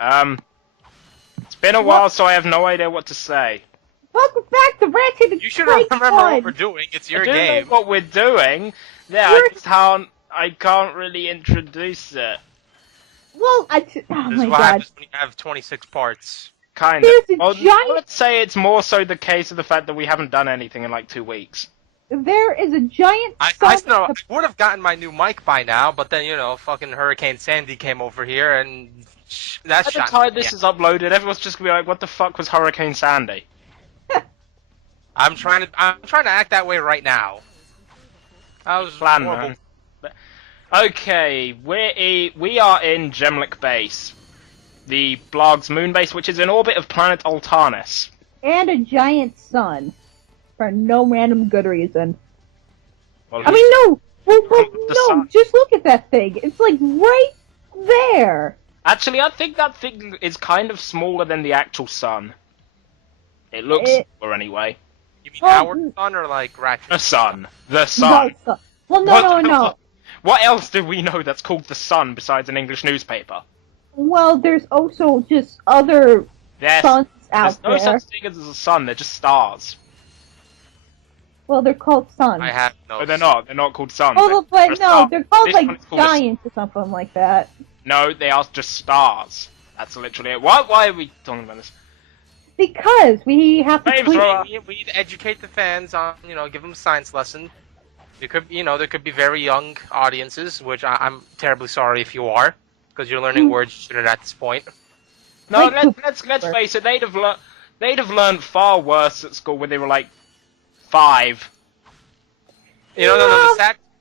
It's been a while, so I have no idea what to say. Welcome back to Ratchet Clank. You should remember what we're doing. It's your I do game. know what we're doing. Yeah, I can't really introduce it. Well, oh This my is what god. happens when you have 26 parts. Kind of. There's a Well, giant- I would say it's more so the case of the fact that we haven't done anything in like 2 weeks. There is a giant I would have gotten my new mic by now, but then, fucking Hurricane Sandy came over here and that By the shot. time this is uploaded, everyone's just gonna be like, "What the fuck was Hurricane Sandy?" I'm trying to act that way right now. That was Plan, horrible. man. Okay, we are in Gemlik Base, the Blog's moon base, which is in orbit of planet Altanus. and a giant sun for no random good reason. Well, I mean, no, The no, sun. just look at that thing. It's like right there. actually, I think that thing is kind of smaller than the actual sun. It looks smaller anyway. You mean Well, our son or like Ratchet? The sun. The sun. No, well, What- no. What else do we know that's called the sun besides an English newspaper? Well, there's also just other There's suns out no there. such thing as a sun, they're just stars. Well, they're called suns. I have no. But they're not called suns. Oh, but They're no, stars. they're called This like one is called a- giants or something like that. No, they are just stars. That's literally it. Why are we talking about this? Because we have to tweet. We need to educate the fans on, give them a science lesson. There could be very young audiences, which I'm terribly sorry if you are, because you're learning words you shouldn't at this point. No, Like let's face it. They'd have learned far worse at school when they were like 5. No.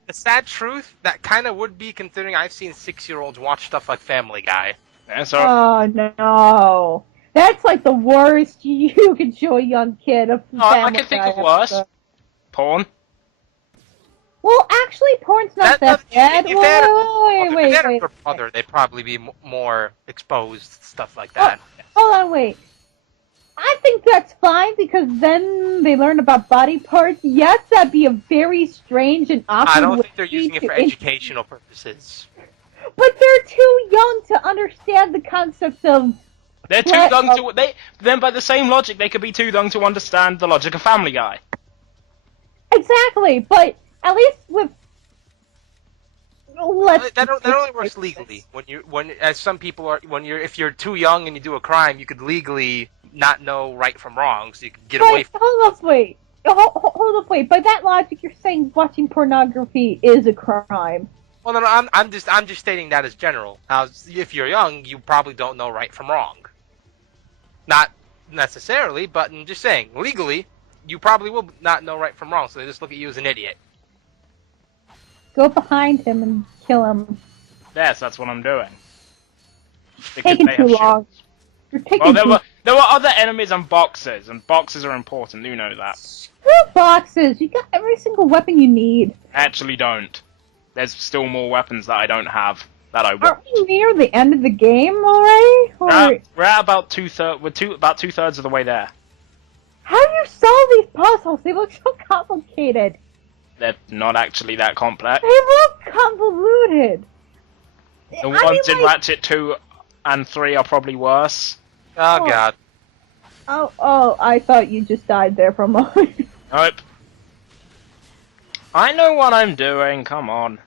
The sad truth, that kind of would be, considering I've seen 6-year-olds watch stuff like Family Guy. Yeah, so Oh no, that's like the worst you can show a young kid. I can think of worse. Porn. Well, actually, porn's not that bad. If they had Wait. a brother, they'd probably be more exposed to stuff like that. Hold on, wait. I think that's fine because then they learn about body parts. Yes, that'd be a very strange and awkward I don't way think they're using it for to educational purposes. But they're too young to understand the concepts of. They're too young to. Then by the same logic, they could be too young to understand the logic of Family Guy. Exactly, but at least with. That only works legally. If you're too young and you do a crime, you could legally not know right from wrong, so you can get away from. Hold up, wait. Hold up, wait. By that logic, you're saying watching pornography is a crime. Well, no, I'm just stating that as general. Now, if you're young, you probably don't know right from wrong. Not necessarily, but I'm just saying, legally, you probably will not know right from wrong, so they just look at you as an idiot. Go behind him and kill him. Yes, that's what I'm doing. Taking too long. You're taking Well, there were other enemies and boxes are important. You know that. Screw boxes. You got every single weapon you need. Actually, don't. There's still more weapons that I don't have that I want. Aren't we near the end of the game already? Or We're at about about 2/3 of the way there. how do you solve these puzzles? They look so complicated. They're not actually that complex. They look convoluted. The ones in Ratchet 2 and 3 are probably worse. Oh, God. Oh, I thought you just died there for a moment. Nope. I know what I'm doing, come on.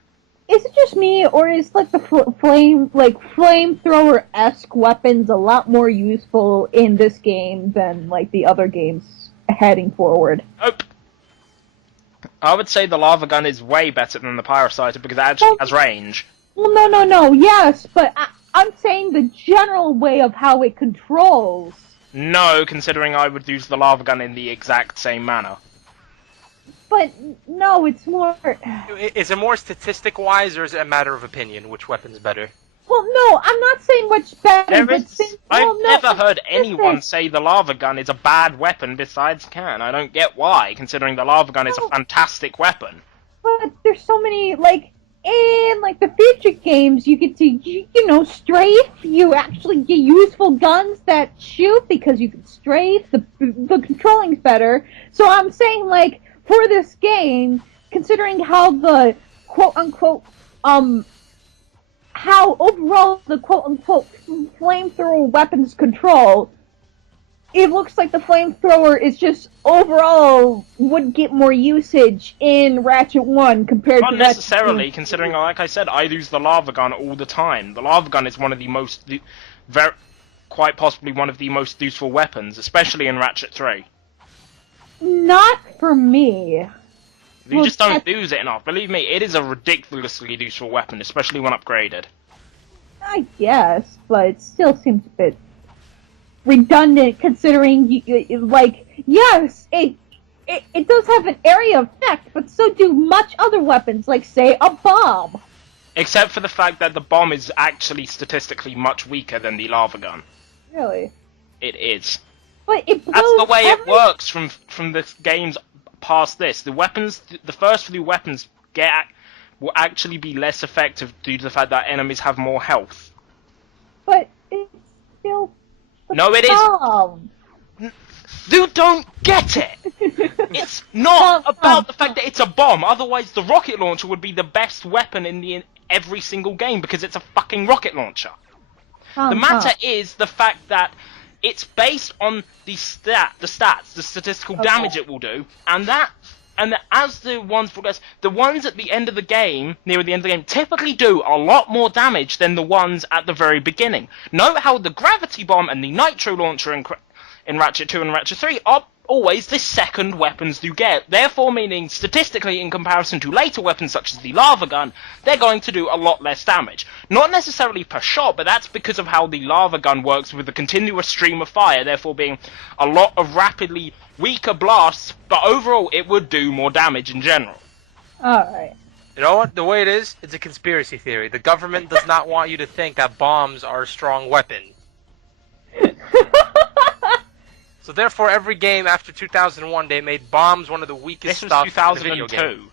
Is it just me, or is like the flamethrower-esque weapons a lot more useful in this game than like the other games heading forward? Nope. I would say the lava gun is way better than the pyrocyter because it actually has range. Well, no, yes, but I'm saying the general way of how it controls. No, considering I would use the lava gun in the exact same manner. But no, it's more. Is it more statistic-wise, or is it a matter of opinion? Which weapon's better? Well, no, I'm not saying much better. I've never heard anyone say the lava gun is a bad weapon besides Can. I don't get why, considering the lava gun is a fantastic weapon. But there's so many, in the future games, you get to, strafe. You actually get useful guns that shoot because you can strafe. The controlling's better. So I'm saying, for this game, considering how the quote-unquote, how overall the quote-unquote flamethrower weapons control, it looks like the flamethrower is just overall would get more usage in Ratchet 1 compared Not to Ratchet necessarily, 2. considering, like I said, I use the lava gun all the time. The lava gun is one of the most, quite possibly one of the most useful weapons, especially in Ratchet 3. Not for me. You Well, just don't use it enough. Believe me, it is a ridiculously useful weapon, especially when upgraded. I guess, but it still seems a bit redundant considering, yes, it does have an area effect, but so do much other weapons, like, say, a bomb. Except for the fact that the bomb is actually statistically much weaker than the lava gun. Really? It is. But it blows That's the way it every- works from the games past this. The weapons, the first few weapons will actually be less effective due to the fact that enemies have more health. But it's still the No, it is. bomb. You don't get it! It's not about the fact that it's a bomb, otherwise the rocket launcher would be the best weapon in every single game because it's a fucking rocket launcher. The matter is the fact that it's based on the stats, the statistical damage it will do, and as the ones progress, the ones at the end of the game, near the end of the game, typically do a lot more damage than the ones at the very beginning. Note how the gravity bomb and the nitro launcher in Ratchet 2 and Ratchet 3 are always the second weapons you get, therefore meaning statistically in comparison to later weapons such as the lava gun, they're going to do a lot less damage. Not necessarily per shot, but that's because of how the lava gun works with a continuous stream of fire, therefore being a lot of rapidly weaker blasts, but overall it would do more damage in general. Alright. You know what? The way it is, it's a conspiracy theory. The government does not want you to think that bombs are a strong weapon. So therefore, every game after 2001, they made bombs one of the weakest This stuff was in a video 2002. game.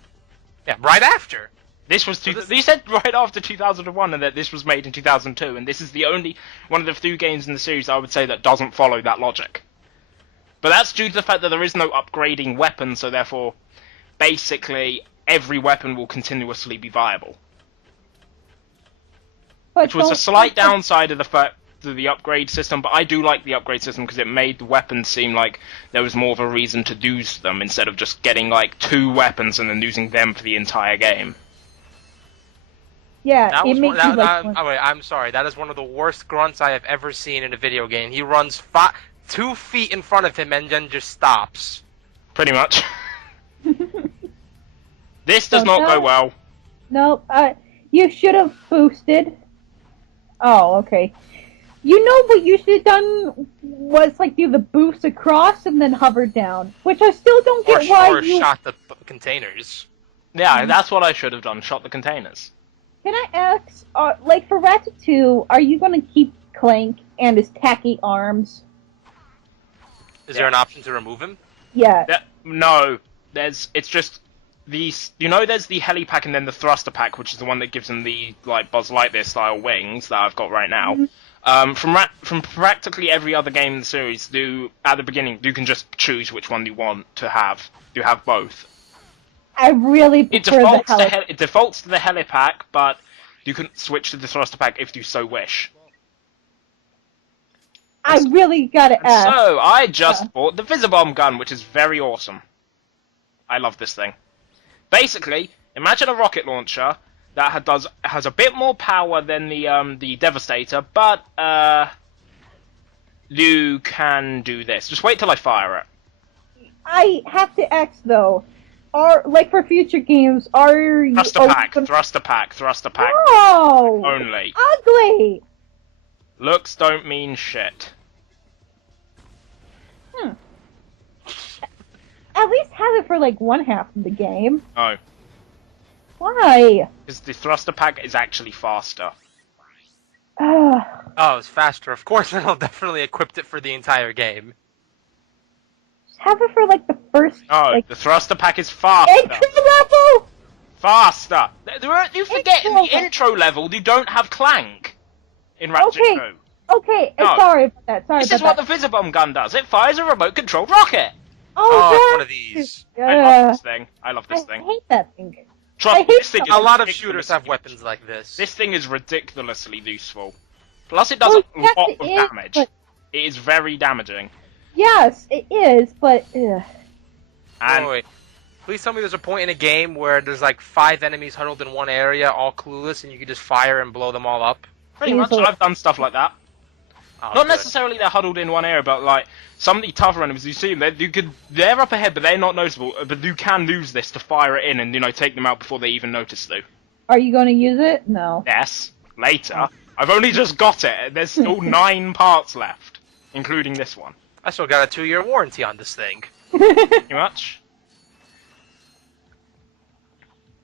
Yeah, right after. This was you said right after 2001 and that this was made in 2002, and this is the only one of the few games in the series I would say that doesn't follow that logic. But that's due to the fact that there is no upgrading weapon, so therefore, basically, every weapon will continuously be viable. Which was a slight downside of the fact to the upgrade system, but I do like the upgrade system because it made the weapons seem like there was more of a reason to use them instead of just getting like 2 weapons and then using them for the entire game. Yeah, That it was makes one, you that, like... that- oh, wait, I'm sorry. That is one of the worst grunts I have ever seen in a video game. He runs 2 feet in front of him and then just stops. Pretty much. This does not go well. Nope, you should have boosted. Oh, okay. You know what you should have done was, like, do the boost across and then hover down. Which I still don't get why Or you... shot the containers. Yeah, that's what I should have done, shot the containers. Can I ask, like, for Ratchet 2, are you gonna keep Clank and his tacky arms? Is there an option to remove him? Yeah. No, it's just these. You know, there's the heli pack and then the thruster pack, which is the one that gives them the like Buzz Lightyear style wings that I've got right now. From practically every other game in the series, at the beginning you can just choose which one you want to have. You have both. I really prefer It defaults to the heli pack, but you can switch to the thruster pack if you so wish. I really gotta ask. So I just bought the Visibomb gun, which is very awesome. I love this thing. Basically, imagine a rocket launcher that has a bit more power than the Devastator, but you can do this. Just wait till I fire it. I have to ask though, like for future games, are you... Thruster pack. Oh! Only. Ugly! Looks don't mean shit. At least have it for like one half of the game. Oh. Why? Because the thruster pack is actually faster. Ugh. Oh, it's faster. Of course, then I'll definitely equip it for the entire game. Just have it for like the first... Oh, like, the thruster pack is faster. intro level! Faster! You forget in the Intro. intro level you don't have Clank in Ratchet 2. Okay, No. sorry about that. This is what the Visibomb gun does. It fires a remote-controlled rocket. Oh, it's yeah. one of these. I love this thing. I love this I thing. hate that thing. Trust I me, hate this thing is A lot of ridiculously shooters have useful. weapons like this. This thing is ridiculously useful. Plus, it does Oh, a yes, lot it of is, damage. but- It is very damaging. Yes, it is, but And Wait. Please tell me there's a point in a game where there's like 5 enemies huddled in one area, all clueless, and you can just fire and blow them all up. pretty much, Easily. I've done stuff like that. Oh, Not good. necessarily they're huddled in one area, but like some of the tougher enemies you see them, they're up ahead, but they're not noticeable. But you can use this to fire it in and take them out before they even notice you. are you going to use it? No. Yes, later. I've only just got it. There's still 9 parts left, including this one. I still got a 2-year warranty on this thing. Pretty much.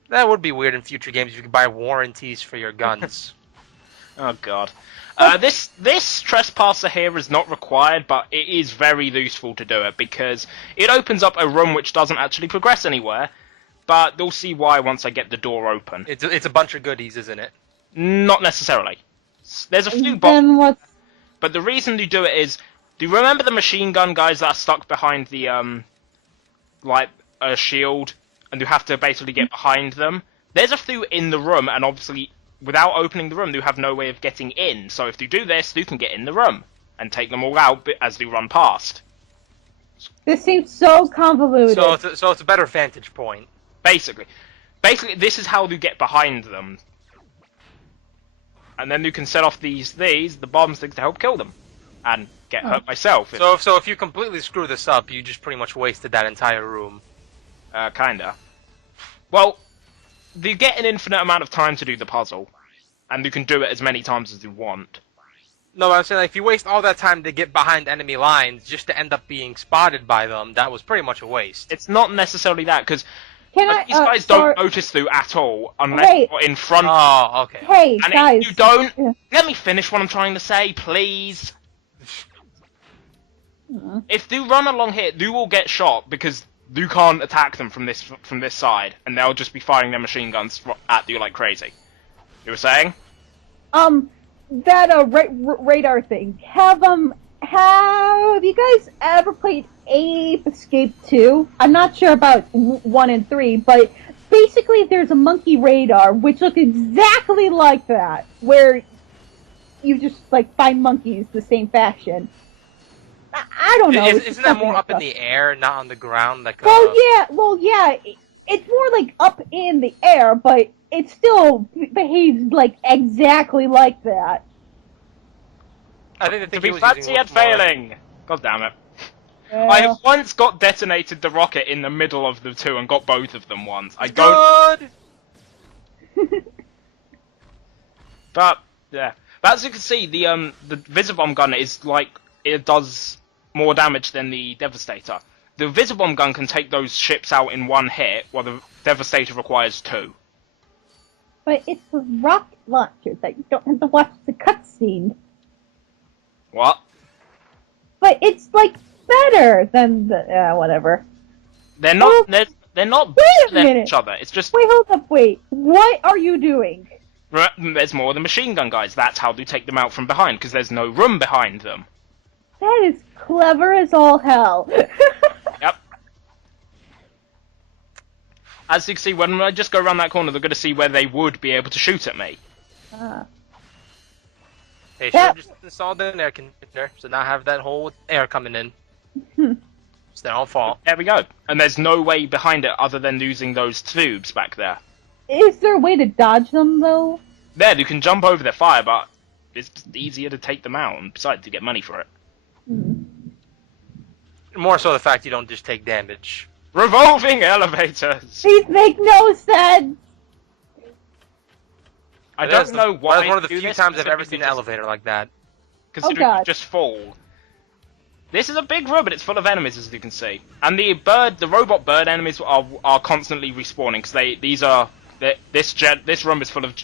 That would be weird in future games if you could buy warranties for your guns. Oh god. This trespasser here is not required, but it is very useful to do it because it opens up a room which doesn't actually progress anywhere. But you'll see why once I get the door open. It's a bunch of goodies, isn't it? Not necessarily. There's a few boxes, Then what's... but the reason you do it is, do you remember the machine gun guys that are stuck behind the like a shield, and you have to basically get behind them? There's a few in the room, and obviously, without opening the room, you have no way of getting in. So if you do this, you can get in the room and take them all out as you run past. This seems so convoluted. So it's a better vantage point. Basically, this is how you get behind them, and then you can set off the bombs to help kill them, and get hurt myself. So if you completely screw this up, you just pretty much wasted that entire room. Kinda. Well, you get an infinite amount of time to do the puzzle, and you can do it as many times as you want. No, I'm saying like, if you waste all that time to get behind enemy lines just to end up being spotted by them, that was pretty much a waste. It's not necessarily that, because Can these guys don't notice you at all unless Wait. you're in front. Oh, okay. Hey, And guys. if you don't, Yeah. let me finish what I'm trying to say, please. If you run along here, you will get shot because you can't attack them from this side, and they'll just be firing their machine guns at you like crazy. You were saying? That radar thing. Have you guys ever played Ape Escape 2? I'm not sure about 1 and 3, but basically there's a monkey radar which looks exactly like that, where you just like find monkeys the same fashion. I don't know. Isn't that more up in the air, not on the ground? Like Well, yeah. It's more like up in the air, but it still behaves like exactly like that. I think the To thing be he was fancy using at was more- failing! God damn it. I have once got detonated the rocket in the middle of the two and got both of them once. I don't... Good. But, yeah. But as you can see, the Visibomb gun is like... It does more damage than the Devastator. The Visibomb gun can take those ships out in one hit, while the Devastator requires 2. But it's a rocket launcher that you don't have to watch the cutscene. What? But it's like better than the whatever. They're not. They're not Wait a better than minute. each other. It's just Wait, hold up, wait. What are you doing? there's more of the machine gun guys. That's how you take them out from behind because there's no room behind them. That is clever as all hell. Yep. As you can see, when I just go around that corner, they're going to see where they would be able to shoot at me. They should have just installed an air conditioner, so now have that whole air coming in. It's their own fault. There we go. And there's no way behind it other than using those tubes back there. Is there a way to dodge them, though? There, you can jump over their fire, but it's just easier to take them out, and besides, you get money for it. More so the fact you don't just take damage. Revolving elevators! These make no sense! I don't know why. That's one of the few times I've ever seen an elevator like that. Considering God. you just fall. This is a big room, but it's full of enemies, as you can see. And the robot bird enemies are constantly respawning because this room is full of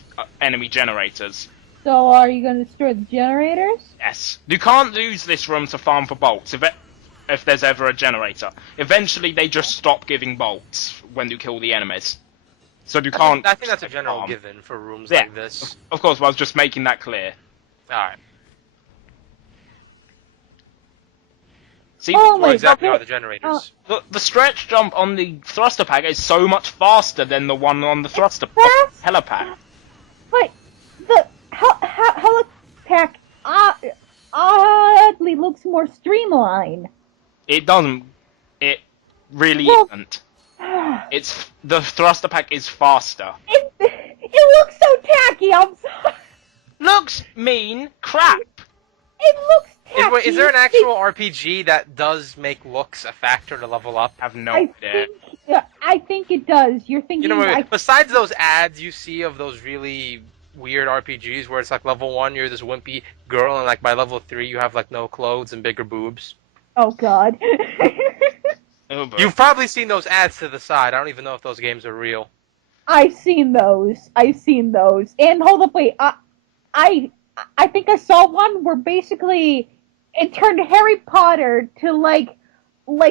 enemy generators. So are you going to destroy the generators? Yes, you can't use this room to farm for bolts if there's ever a generator. Eventually, they just stop giving bolts when you kill the enemies. So you can't. I think that's a general given for rooms Yeah. like this. Of course, I was just making that clear. Alright. See, Oh Well, my exactly god. are the generators. the stretch jump on the thruster pack is so much faster than the one on the thruster Fast, helipack. but the helipack oddly looks more streamlined. It doesn't. It really Well, isn't. It's the thruster pack is faster. it looks so tacky. I'm sorry. Looks mean crap. It looks tacky. Wait, is there an actual RPG that does make looks a factor to level up? Have no I idea. I think it does. You're thinking. You know, besides those ads you see of those really weird RPGs where it's like level 1 you're this wimpy girl and like by level 3 you have like no clothes and bigger boobs. Oh God. Oh, boy. You've probably seen those ads to the side. I don't even know if those games are real. I've seen those. And hold up, wait. I think I saw one where basically it turned Harry Potter to like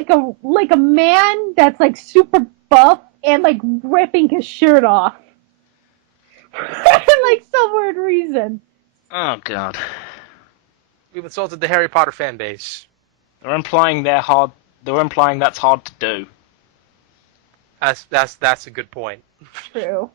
a man that's like super buff and like ripping his shirt off. For like some weird reason. Oh god. We've insulted the Harry Potter fan base. They're implying they're hard. They're implying that's hard to do. That's a good point. True.